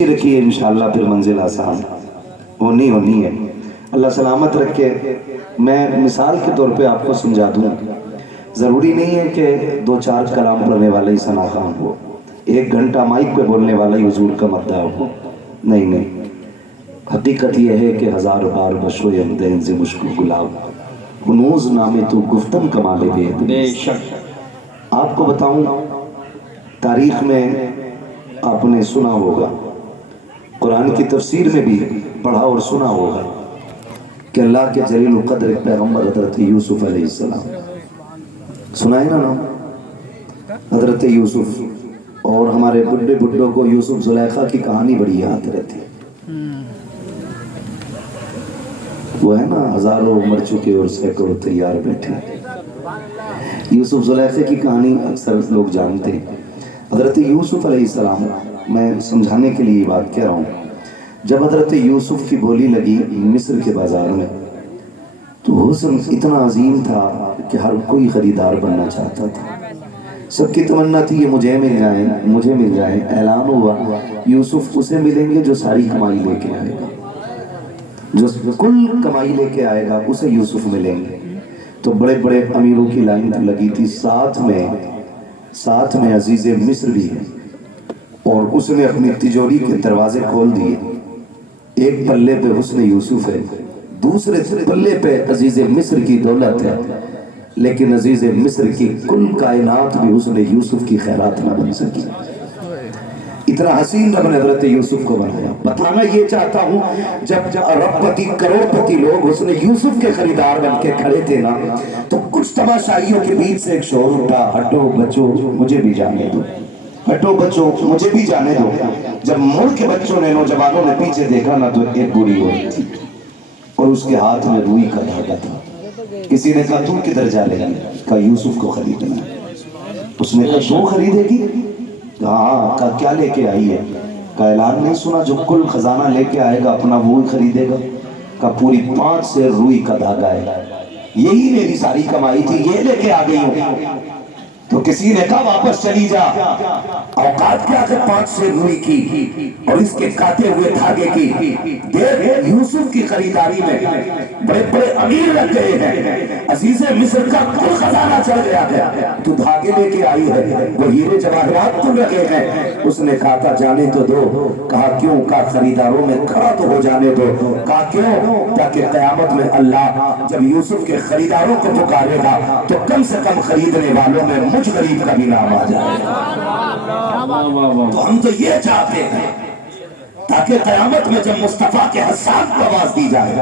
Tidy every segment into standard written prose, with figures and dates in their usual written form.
رکھیے انشاءاللہ پھر منزل آسان ہونی ہے۔ اللہ سلامت رکھے۔ میں مثال کے طور پہ آپ کو سمجھا دوں، ضروری نہیں ہے کہ 2-4 کلام پڑھنے والا ہی ثنا خان ہو، 1 گھنٹہ مائک پہ بولنے والا ہی حضور کا مداح ہو، نہیں۔ حقیقت یہ ہے کہ 1000 بار بشوی امدین سے مشک گلاب ہنوز نامے تو گفتم کمال بے شک۔ آپ کو بتاؤں، تاریخ میں آپ نے سنا ہوگا، قرآن کی تفسیر میں بھی پڑھا اور سنا ہوگا کہ اللہ کے جلیل القدر ایک پیغمبر حضرت یوسف علیہ السلام، سنا ہے نا نام؟ حضرت یوسف، اور ہمارے بڈھوں کو یوسف زلیخا کی کہانی بڑی یاد رہتی ہے۔ وہ ہے نا، ہزاروں مر چکے اور سینکڑوں تیار بیٹھے۔ یوسف زلیخا کی کہانی اکثر لوگ جانتے ہیں۔ حضرت یوسف علیہ السلام، میں سمجھانے کے لیے یہ بات کہہ رہا ہوں، جب حضرت یوسف کی بولی لگی مصر کے بازار میں تو حسن اتنا عظیم تھا کہ ہر کوئی خریدار بننا چاہتا تھا، سب کی تمنا تھی یہ مجھے مل جائیں۔ اعلان ہوا یوسف اسے ملیں گے جو ساری کمائی لے کے آئے گا، جو کل کمائی لے کے آئے گا اسے یوسف ملیں گے۔ تو بڑے بڑے امیروں کی لائن لگی تھی، ساتھ میں عزیز مصر بھی ہے، اور اس نے اپنی تجوری کے دروازے کھول دیے۔ ایک پلے پہ حسن یوسف ہے، دوسرے پلے پہ عزیز مصر کی دولت ہے، لیکن عزیز مصر کی کل کائنات بھی حسن یوسف کی خیرات نہ بن سکی۔ اتنا حسین رب نے حضرت یوسف کو بنایا۔ بتانا یہ چاہتا ہوں، جب اربپتی کروڑپتی لوگ حسن یوسف کے خریدار بن کے کھڑے تھے نا، تو کچھ تماشائیوں کے بیچ سے ایک شور اٹھا، ہٹو بچو مجھے بھی جانے دو، ہٹو بچو مجھے بھی جانے دو۔ جب مڑ کے بچوں نے، نوجوانوں نے پیچھے دیکھا نا، تو ایک بوڑھی عورت تھی اور اس کے ہاتھ میں روئی کا دھاگا تھا۔ کسی نے کہا تم کدھر جا رہے ہیں؟ کہا یوسف کو خریدنا ہے۔ اس نے کہا تو خریدے گی؟ ہاں۔ کہا کیا لے کے آئی ہے؟ کہا اعلان نہیں سنا، جو کل خزانہ لے کے آئے گا اپنا وہی خریدے گا۔ کہا پوری 5 سیر روئی کا دھاگا ہے، یہی میری ساری کمائی تھی، یہ لے کے آ گئی ہوں۔ تو کسی نے کہا واپس چلی جا، اوقات کیا ہے 5 سیر روئی کی اور اس کے کاٹے ہوئے دھاگے کی؟ دیکھ یوسف کی خریداری میں بڑے بڑے امیر لگ گئے ہیں، عزیز مصر کا کل خزانہ چل گیا ہے، تو دھاگے لے کے آئی ہے، وہ ہیرے جواہرات تم رکھے ہیں۔ اس نے کہا تھا جانے تو دو۔ کہا کیوں؟ کہا خریداروں میں کھڑا تو ہو جانے دو۔ کہا کیوں؟ تاکہ قیامت میں اللہ جب یوسف کے خریداروں کو پکارے گا تو کم سے کم خریدنے والوں میں مجھ غریب کا بھی نام آ جائے گا۔ تو ہم تو یہ چاہتے ہیں تاکہ قیامت میں جب مصطفیٰ کے حسان کو آواز دی جائے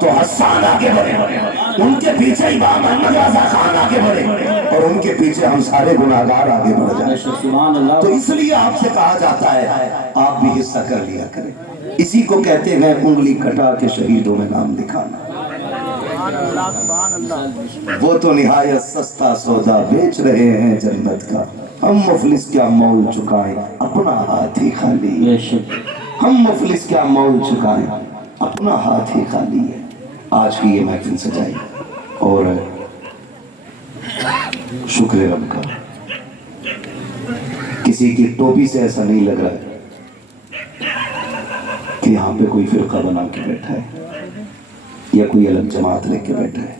تو حسان آگے بڑھے، ان کے پیچھے امام احمد رضا خان آگے بڑھے، اور ان کے پیچھے ہم سارے گناہگار آگے بڑھ جائیں۔ تو اس لیے آپ سے کہا جاتا ہے آپ بھی حصہ کر لیا کریں۔ اسی کو کہتے ہیں انگلی کٹا کے شہیدوں میں نام لکھانا۔ وہ تو نہایت سستا سودا بیچ رہے ہیں جنت کا، ہم مفلس کیا مول چکائیں اپنا ہاتھ ہی خالی، ہم مفلس کیا مول چکائیں اپنا ہاتھ ہی خالی ہے۔ آج کی یہ محفل سجائی اور شکر رب کا، کسی کی ٹوپی سے ایسا نہیں لگ رہا ہے کہ یہاں پہ کوئی فرقہ بنا کے بیٹھا ہے یا کوئی الگ جماعت لے کے بیٹھا ہے۔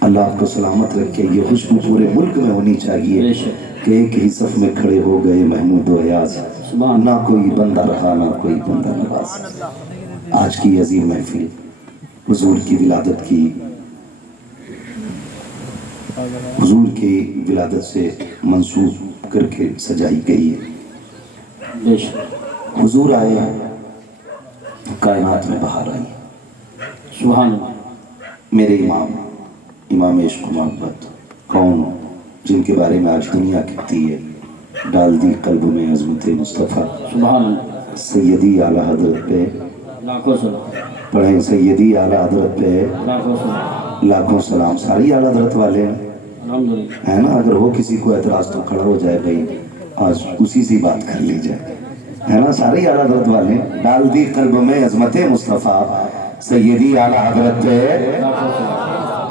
اللہ آپ کو سلامت رکھے۔ یہ خوشبو پورے ملک میں ہونی چاہیے کہ ایک ہی صف میں کھڑے ہو گئے محمود و ایاز، نہ کوئی بندہ رہا نہ کوئی بندہ نواز۔ آج کی عظیم محفل حضور کی ولادت کی، حضور کی ولادت سے منسوب کر کے سجائی گئی ہے۔ حضور آئے، کائنات میں بہار آئی۔ سبحان اللہ۔ میرے امام عشق و محبت کون، جن کے بارے میں آج دنیا کہتی ہے ڈال دی قلب میں عظمت مصطفیٰ، سبحان اللہ، سیدی اعلیٰ حضرت پہ لاکھوں سلام پڑھیں، سیدی اعلیٰ حضرت پہ لاکھوں سلام۔ ساری اعلیٰ حضرت والے ہیں، ہے نا؟ اگر ہو کسی کو اعتراض تو کھڑا ہو جائے، بھائی آج اسی سے بات کر لی جائے، ہے نا؟ ساری اعلیٰ حضرت والے ہیں۔ ڈال دی قلب میں عظمت مصطفیٰ، سیدی اعلیٰ حضرت پہ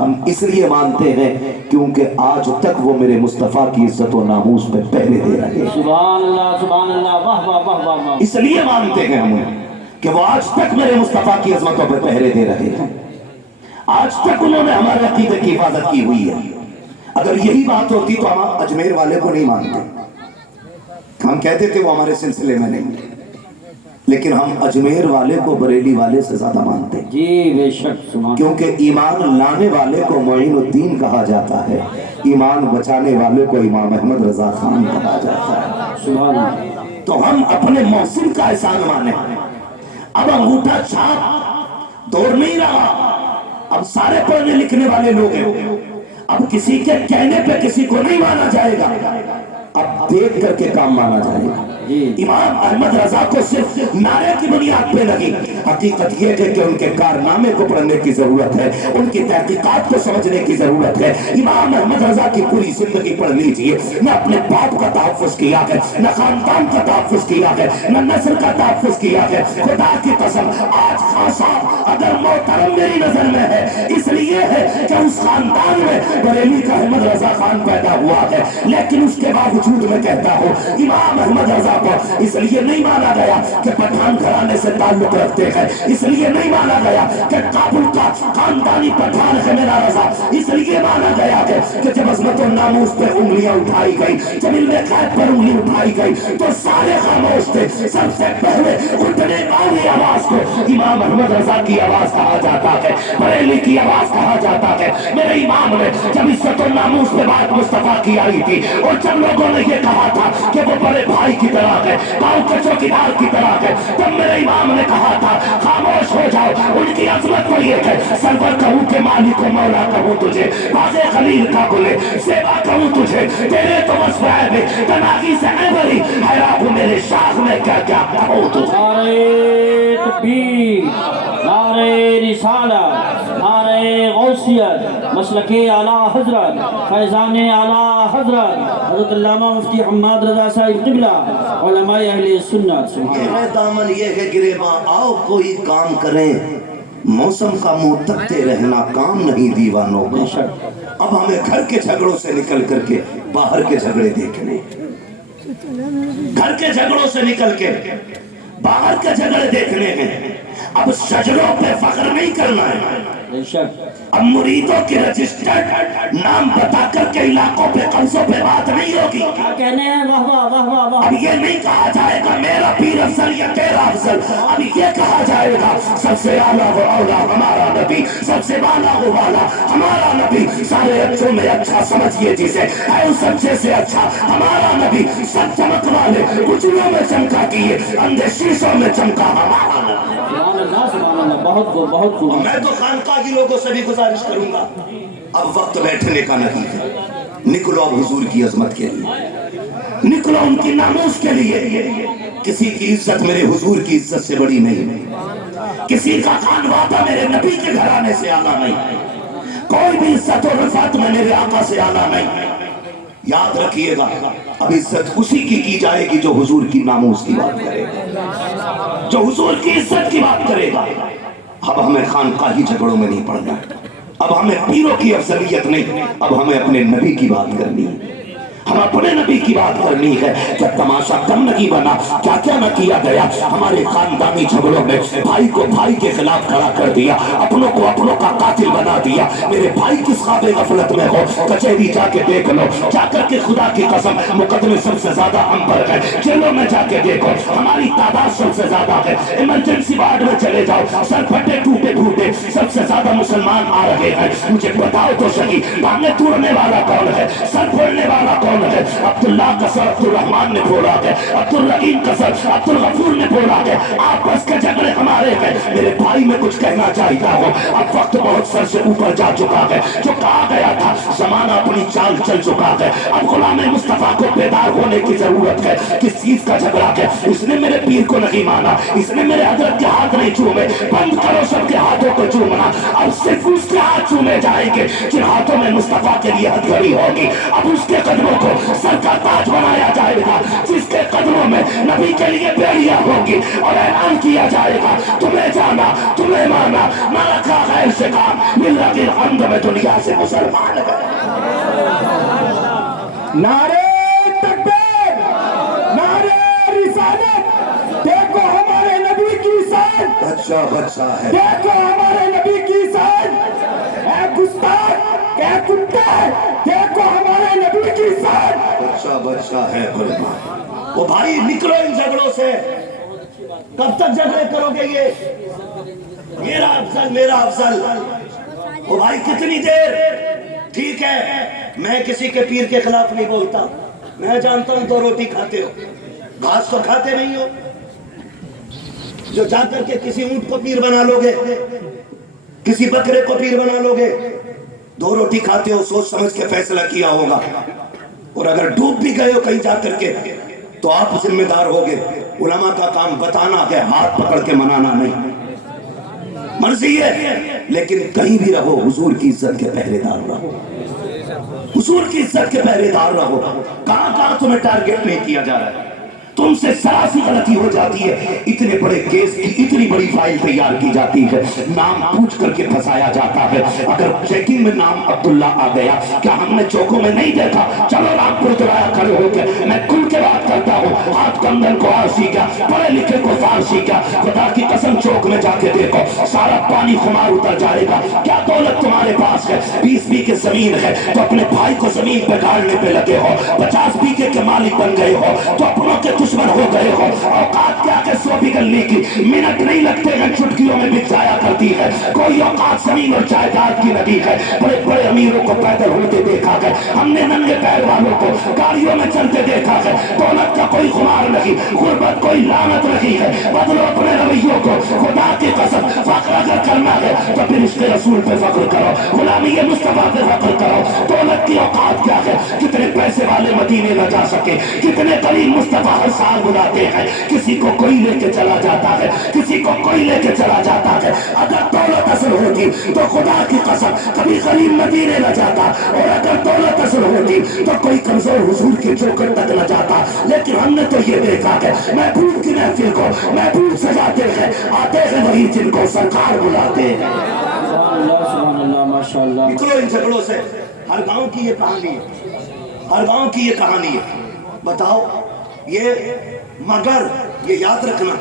ہم اس لیے مانتے ہیں کیونکہ آج تک وہ میرے مصطفیٰ کی عزت و ناموس پہ پہرے دے رہے ہیں۔ سبحان اللہ، واہ واہ واہ واہ واہ۔ اس لیے مانتے ہیں ہم کہ وہ آج تک میرے مصطفیٰ کی عظمتوں پہ پہرے دے رہے ہیں، آج تک انہوں نے ہمارے عقیدے کی حفاظت کی ہوئی ہے۔ اگر یہی بات ہوتی تو ہم اجمیر والے کو نہیں مانتے، ہم کہتے تھے وہ ہمارے سلسلے میں نہیں، لیکن ہم اجمیر والے کو بریلی والے سے زیادہ مانتے ہیں، جی بے شک، سبحان کیونکہ ایمان لانے والے کو معین الدین کہا جاتا ہے، ایمان بچانے والے کو امام احمد رضا خان کہا جاتا ہے۔ سبحان اللہ۔ تو ہم اپنے محسن کا احسان مانیں۔ اب انگوٹھا چھاپ دور نہیں رہا، اب سارے پڑھنے لکھنے والے لوگ ہیں، اب کسی کے کہنے پہ کسی کو نہیں مانا جائے گا، اب دیکھ کر کے کام مانا جائے گا۔ امام احمد رضا کو صرف نعرے کی بنیاد پہ لگی، حقیقت یہ ہے کہ ان کے کارنامے کو پڑھنے کی ضرورت ہے، ان کی تحقیقات کو سمجھنے کی ضرورت ہے۔ امام احمد رضا کی پوری زندگی پڑھ لیجئے، نہ اپنے باپ کا تحفظ کیا ہے، نہ خاندان کا تحفظ کیا ہے، نہ نسل کا تحفظ کیا ہے۔ خدا کی قسم آج خان صاحب اگر محترم میری نظر میں ہے اس لیے ہے کہ اس خاندان میں بریلی کا احمد رضا خان پیدا ہوا ہے، لیکن اس کے باوجود میں کہتا ہوں امام احمد رضا کو اس لیے نہیں مانا گیا کہ پٹھان گھرانے سے تعلق رکھتے ہیں، اس لیے نہیں مانا گیا کہ کابل کا خاندانی پٹھان ہے میرا رضا، اس لیے مانا گیا کہ جب عظمت و ناموس پہ انگلیاں اٹھائی گئی، جب علم غیب پر انگلی اٹھائی گئی تو سارے خاموش تھے۔ سب سے پہلے اٹھنے والی آواز کو امام احمد رضا کی آواز کہا جاتا ہے، بریلی کی آواز کہا جاتا ہے۔ میرے امام نے جب عزت و ناموس پہ بات مصطفیٰ کی آئی تھی اور جب لوگوں نے یہ کہا تھا کہ وہ بڑے بھائی کی طرح ہے، گاؤں کے چوکیدار کی طرح ہے، تب میرے امام نے کہا تھا خاموش ہو جاؤ، ان کی عظمت کو یہ ہے سرور کہوں کہ مالک و مولا کہوں تجھے، باغ خلیل کا گلے سیوا کہوں تجھے، تیرے تو وصف ہے میں تناغی سے اے بری، حیران ہوں میرے شاخ میں کیا کیا کہوں تجھے۔ نعرے تکبیر، نعرے رسالت، نعرے غوثیت، مسلک اعلیٰ حضرت، فیضان اعلیٰ حضرت حضرت علامہ مفتی حماد رضا صاحب قبلہ، علماء اہل سنت۔ یہ ہے دامن یہ ہے گریباں آؤ کوئی کام کریں، موسم کا منہ تکتے رہنا کام نہیں دیوانوں کا۔ اب ہمیں گھر کے جھگڑوں سے نکل کر کے باہر کے جھگڑے دیکھنے، گھر کے جھگڑوں سے نکل کے باہر کے جھگڑے دیکھنے ہیں۔ اب شجروں پہ فخر نہیں کرنا ہے، اب مریدوں کے رجسٹرڈ نام بتا کر کے علاقوں پہ قبضوں پہ بات نہیں ہوگی۔ کیا کہنے ہیں؟ واہ واہ واہ واہ واہ۔ اب یہ نہیں کہا جائے گا میرا پیر افضل یا تیرا افضل، اب یہ کہا جائے گا سب سے اعلیٰ و اولا ہمارا نبی، سب سے بالا و والا ہمارا نبی، سارے اچھوں میں اچھا سمجھیے جسے، اے اس اچھے سے اچھا ہمارا نبی، سب چمک والے اجلوں میں چمکا کیے، اندھے شیشوں میں چمکا ہمارا نبی۔ سبحان اللہ، سبحان اللہ، بہت خوب، بہت خوب۔ میں تو خانقاہ کی لوگوں سے بھی گزارش کروں گا اب وقت بیٹھنے کا نہیں ہے، نکلو اب حضور کی عظمت کے لیے، نکلو ان کی ناموس کے لیے۔ کسی کی عزت میرے حضور کی عزت سے بڑی نہیں، کسی کا خانوادہ میرے نبی کے گھرانے سے اعلیٰ نہیں، کوئی بھی عزت و رفعت میں میرے آقا سے اعلیٰ نہیں۔ یاد رکھیے گا اب عزت اسی کی جائے گی جو حضور کی ناموس کی بات کرے گا، جو حضور کی عزت کی بات کرے گا۔ اب ہمیں خانقاہی جھگڑوں میں نہیں پڑنا، اب ہمیں پیروں کی افضلیت نہیں، اب ہمیں اپنے نبی کی بات کرنی ہے، ہم اپنے نبی کی بات کرنی ہے۔ کیا تماشا کم نہیں بنا، کیا کیا نہ کیا گیا ہمارے خاندانی جھگڑوں میں، بھائی کو بھائی کے خلاف کھڑا کر دیا، اپنوں کو اپنوں کا قاتل بنا دیا۔ میرے بھائی کس خواب غفلت میں ہو، کچہری جا کے دیکھ لو، جا کر کے خدا کی قسم مقدمے سب سے زیادہ ہم پر ہے، جیلوں میں جا کے دیکھو ہماری تعداد سب سے زیادہ ہے، ایمرجنسی وارڈ میں چلے جاؤ سر پھٹے ٹوٹے ٹوٹے سب سے زیادہ مسلمان آ رہے ہیں۔ مجھے بتاؤ تو صحیح بھاگنے توڑنے والا کون ہے، سر پھوڑنے والا کون ہے؟ عبداللہ کا سر عبد الرحمن نے پھوڑا ہے، عبد الرحیم کا سر عبد الغفور نے پھوڑا ہے، آپس کے جھگڑے ہمارے ہیں۔ میرے بھائی میں کچھ کہنا چاہتا ہوں، اب وقت بہت سر سے اوپر جا چکا ہے، جو کہا گیا تھا زمانہ اپنی چال چل چکا ہے، اب غلام مصطفیٰ کو بیدار ہونے کی ضرورت ہے۔ کس چیز کا جھگڑا ہے؟ اس نے میرے پیر کو نہیں مانا، اس نے میرے حضرت کے ہاتھ نہیں چومے، بند کرو سب کے ہاتھوں کو چومنا، اب صرف اس کے ہاتھ چومے جائیں گے جن ہاتھوں میں مصطفیٰ کے لیے ہتھیلی ہوگی، اب اس کے قدموں کو سر کا تاج بنایا جائے گا، جس کے قدموں میں نبی کے لیے بیڑیاں ہوگی اور اعلان کیا جائے گا تمہیں جانا تمہیں مانا، نہ رکھا غیر سے کام، للہ کی الحمد میں دنیا سے مسلمان گئے۔ نعرے تکبیر، نعرے رسالت، دیکھو ہمارے نبی کی شان، بچہ بچہ ہے، دیکھو ہمارے نبی کی شان، اے گستاخ، اے کتے، دیکھو ہمارے نبی کی شان۔ بچہ بچہ ہے قربان۔ وہ بھائی نکلو ان جھگڑوں سے، کب تک جھگڑے کرو گے؟ یہ میرا افضل میرا افضل، وہ بھائی کتنی دیر؟ ٹھیک ہے میں کسی کے پیر کے خلاف نہیں بولتا، میں جانتا ہوں 2 روٹی کھاتے ہو، گھاس تو کھاتے نہیں ہو، جو جا کر کے کسی اونٹ کو پیر بنا لو گے، کسی بکرے کو پیر بنا لو گے، 2 روٹی کھاتے ہو، سوچ سمجھ کے فیصلہ کیا ہوگا، اور اگر ڈوب بھی گئے ہو کہیں جا کر کے تو آپ ذمہ دار ہوگے۔ علماء کا کام بتانا ہے، ہاتھ پکڑ کے منانا نہیں، مرضی ہے، لیکن کہیں بھی رہو حضور کی عزت کے پہرے دار رہو، حضور کی عزت کے پہرے دار رہو۔ کہاں کہاں تمہیں ٹارگٹ نہیں کیا جا رہا ہے، تم سے سراسی غلطی ہو جاتی ہے، اتنے بڑے کیس کی اتنی بڑی فائل تیار کی جاتی ہے، نام پوچھ کر کے پھنسایا جاتا ہے، اگر چیکنگ میں نام عبداللہ آ گیا، کیا ہم نے چوکوں میں نہیں دیکھا؟ چلو رام پور درایا کھڑے ہو کے میں کل کے بات کرتا ہوں، ہاتھ کندن کو آرسی کیا، پڑھے لکھے کو فارسی کیا، خدا کی قسم چوک میں جا کے دیکھو سارا پانی خمار اتر جائے گا۔ کیا دولت تمہارے پاس ہے؟ 20 بیگھے زمین ہے تو اپنے بھائی کو زمین پہ گاڑنے پہ لگے ہو، 50 بیگھے کے مالک بن گئے ہو تو اپنوں کے دشمن ہو گئے ہو۔ اوقات کیا کہ 100 بیگھے کی منٹ نہیں لگتے ہیں، چٹکیوں میں بک جایا کرتی ہے، کوئی اوقات زمین اور جائیداد کی نہیں ہے۔ بڑے بڑے امیروں کو پیدل ہوتے دیکھا ہے، ہم نے ننگے پیر والوں کو گاڑیوں میں چلتے دیکھا ہے، دولت کا کوئی خمار نہیں، غربت کوئی لعنت نہیں ہے۔ بدلو اپنے رویوں کو، خدا کی قسم فخر اگر کرنا ہے تو پھر عشق رسول پہ فخر کرو، غلامی مصطفیٰ پہ فخر کرو۔ دولت کی اوقات کیا ہے؟ کتنے پیسے والے مدینے نہ جا سکے، کتنے غریب مصطفیٰ ہر سال بلاتے ہیں، کسی کو کوئی لے کے چلا جاتا ہے، کسی کو کوئی لے کے چلا جاتا ہے۔ اگر دولت اصل ہوتی تو خدا کی قسم کبھی غریب مدینے نہ جاتا، اور اگر دولت اصل ہوتی تو کوئی کمزور حضور کی چوکھٹ تک نہ جاتا۔ لیکن ہم نے تو یہ دیکھا کہ محبوب کی محفل کو محبوب سجاتے ہیں، آتے ہیں وہی جن کو سرکار بلاتے ہیں۔ سبحان اللہ ماشاءاللہ۔ نکلو ان جھگڑوں سے، ہر گاؤں کی یہ کہانی ہے، ہر گاؤں کی یہ کہانی ہے۔ بتاؤ یہ، مگر یہ یاد رکھنا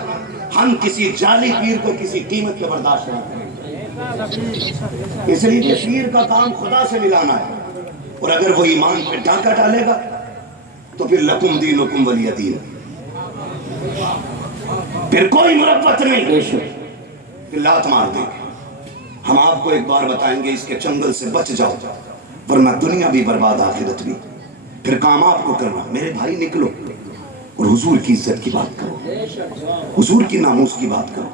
ہم کسی جعلی پیر کو کسی قیمت پہ برداشت نہیں کریں، اس لیے کہ پیر کا کام خدا سے ملانا ہے، اور اگر وہ ایمان پہ ڈاکہ ڈالے گا تو پھر لکم دینکم ولی دین، پھر کوئی مربت نہیں، پھر لات مار دیں گے۔ ہم آپ کو ایک بار بتائیں گے اس کے چنگل سے بچ جاؤ، ورنہ دنیا بھی برباد آخرت بھی۔ پھر کام آپ کو کرنا، میرے بھائی نکلو اور حضور کی عزت کی بات کرو، حضور کی ناموس کی بات کرو۔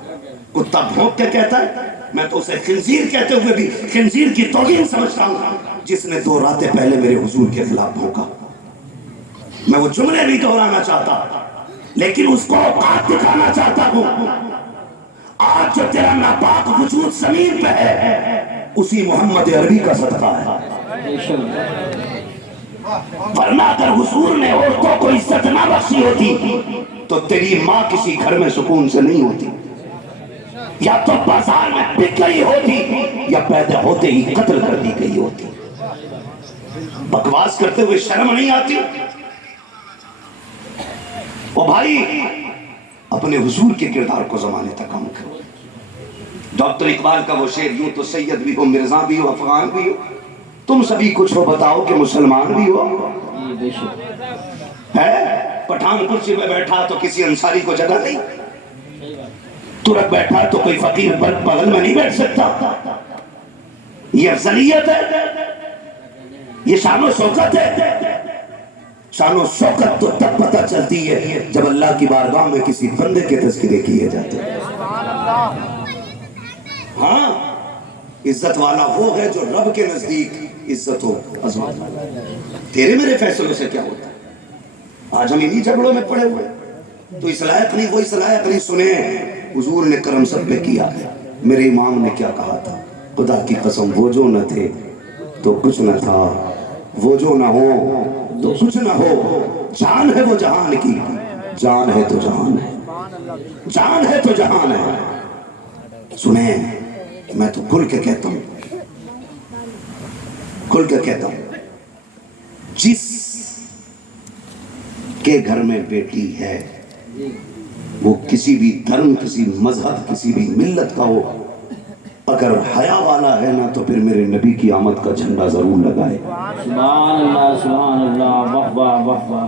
کتا بھونک کے کہتا ہے، میں تو اسے خنزیر کہتے ہوئے بھی خنزیر کی توہین سمجھتا ہوں، جس نے 2 راتیں پہلے میرے حضور کے خلاف بھونکا۔ میں وہ جملے نہیں دہرانا چاہتا، لیکن اس کو اوقات دکھانا چاہتا ہوں۔ آج جو تیرا ناپاک وجود زمین پہ ہے، اسی محمد عربی کا صدقہ ہے، ورنہ اگر حضور نے عورتوں کو عزت نہ بخشی ہوتی تو تیری ماں کسی گھر میں سکون سے نہیں ہوتی، یا تو بازار میں بک گئی ہوتی یا پیدا ہوتے ہی قتل کر دی گئی ہوتی۔ بکواس کرتے ہوئے شرم نہیں آتی؟ او بھائی اپنے حضور کے کردار کو زمانے تک کم کرو۔ ڈاکٹر اقبال کا وہ شعر، یوں تو سید بھی ہو، مرزا بھی ہو، افغان بھی ہو، تم سبھی کچھ ہو، بتاؤ کہ مسلمان بھی ہو۔ ہے پٹھان کرسی پہ بیٹھا تو کسی انصاری کو جگہ نہیں، ترک بیٹھا تو کوئی فقیر بغل میں نہیں بیٹھ سکتا۔ یہ افضلیت ہے، یہ شان و شوکت ہے۔ شان و شوکت تو تب پتہ چلتی ہے جب اللہ کی بارگاہ میں کسی بندے کے تذکرے کیے جاتے ہیں۔ ہاں عزت والا وہ ہے جو رب کے نزدیک عزت و عظمت۔ تیرے میرے فیصلوں سے کیا ہوتا ہے؟ آج ہم انہی جھگڑوں میں پڑے ہوئے، تو اس لائق نہیں وہ اس لائق نہیں۔ سنیں حضور نے کرم سب پہ کیا، میرے امام نے کیا کہا تھا، خدا کی قسم وہ جو نہ تھے تو کچھ نہ تھا، وہ جو نہ ہو تو کچھ نہ ہو، جان ہے وہ جہان کی، جان ہے تو جہان ہے، جان ہے تو جہان ہے۔ سنیں، میں تو کھل کے کہتا ہوں، کھل کے کہتا ہوں، جس کے گھر میں بیٹی ہے وہ کسی بھی دھرم، کسی مذہب، کسی بھی ملت کا ہو، اگر حیا والا ہے نا تو پھر میرے نبی کی آمد کا جھنڈا ضرور لگائے۔ سبحان اللہ، واہ واہ واہ واہ۔